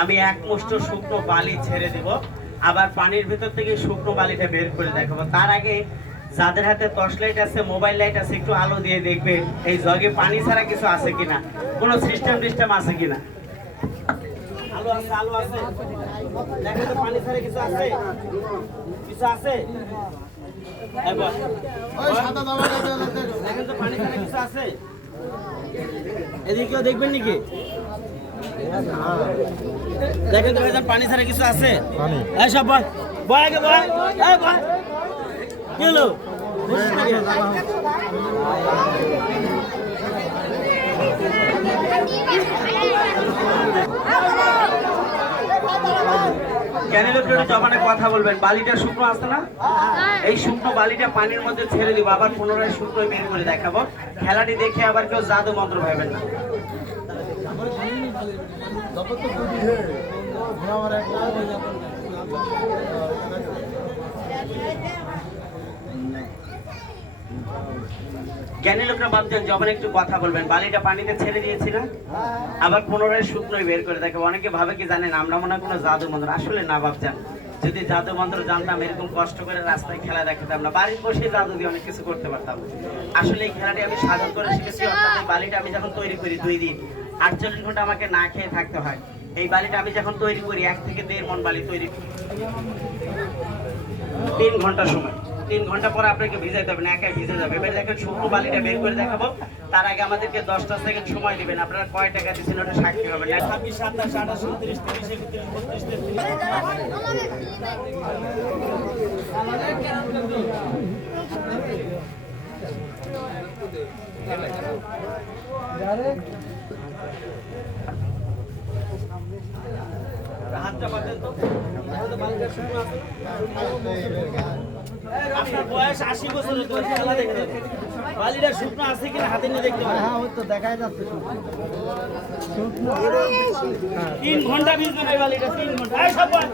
আমি এক মুষ্ঠ শুকনো বালি ছেড়ে দিব, আবার পানির ভিতর থেকে শুকনো বালিটা বের করে দেখাবো। তার আগে যাদের হাতে টর্চ লাইট আছে, মোবাইল লাইট আছে, একটু আলো দিয়ে দেখবে এই জগে পানি ছাড়া কিছু আছে কিনা, কোনো সিস্টেম আছে কিনা। আলো আছে, আলো আছে, দেখেন তো পানি ছাড়া কিছু আছে, কিছু আছে? দেখেন তো পানি ছাড়া কিছু আছে? এদিকেও দেখবেন নাকি? দেখেন তো ভাইজান পানি ছাড়া কিছু আছে? এই সব বয় বয় আগে বয়, এই বয় কি হলো? জবানে কথা বলবেন। বালিটা শুকনো আছে না, এই শুকনো বালিটা পানির মধ্যে ছেড়ে দিব, আবার পুনরায় শুকনো বের করে দেখাবো। খেলাটি দেখে আবার কেউ জাদু মন্ত্র ভাবেন না। জ্ঞানী লোকরা ভাবছেন জবানে একটু কথা বলবেন। বালিটা পানিতে ছেড়ে দিয়েছি না, আবার পুনরায় শুকনোই বের করে দেখো। অনেকে ভাবে কি জানেন আমরা মনে হয় কোনো জাদু মন্ত্র, আসলে না ভাবছেন। যদি জাদু মন্ত্র জানতাম এরকম কষ্ট করে রাস্তায় খেলা দেখাতাম না, বাড়ির বসে জাদু দিয়ে অনেক কিছু করতে পারতাম। আসলে এই খেলাটি আমি সাধন করে শিখেছি। অর্থাৎ এই বালিটা আমি যখন তৈরি করি 2 দিন 48 ঘন্টা আমাকে না খেয়ে থাকতে হয়। এই বালিটা আমি যখন তৈরি করি 1 থেকে 1.5 মণ বালি তৈরি করি 3 ঘন্টা সময়। 3 ঘন্টা পরে আপনাকে ভিজাইতে হবে না, একাই ভিজে যাবে। এবার দেখেন শুকনো বালিটা বের করে দেখাবো। তার আগে আমাদেরকে 10টা সেকেন্ড সময় দিবেন। আপনারা কয় টাকা দিচ্ছেন ওটা সাক্ষী হবেন। 26, 27, 28, 29, 30, 31, 32, 33। হাতটা পাতেন তো, বালিটা শুকনো আছে। আপনার বয়স 80 বছরের, খেলা দেখতে বালিটা শুকনো আছে কিনা হাতে নিয়ে দেখতে পারেন। হ্যাঁ, ওই তো দেখাই যাচ্ছে 3 ঘন্টা ভিজবে এই বালিটা, 3 ঘন্টা। এই সব বল।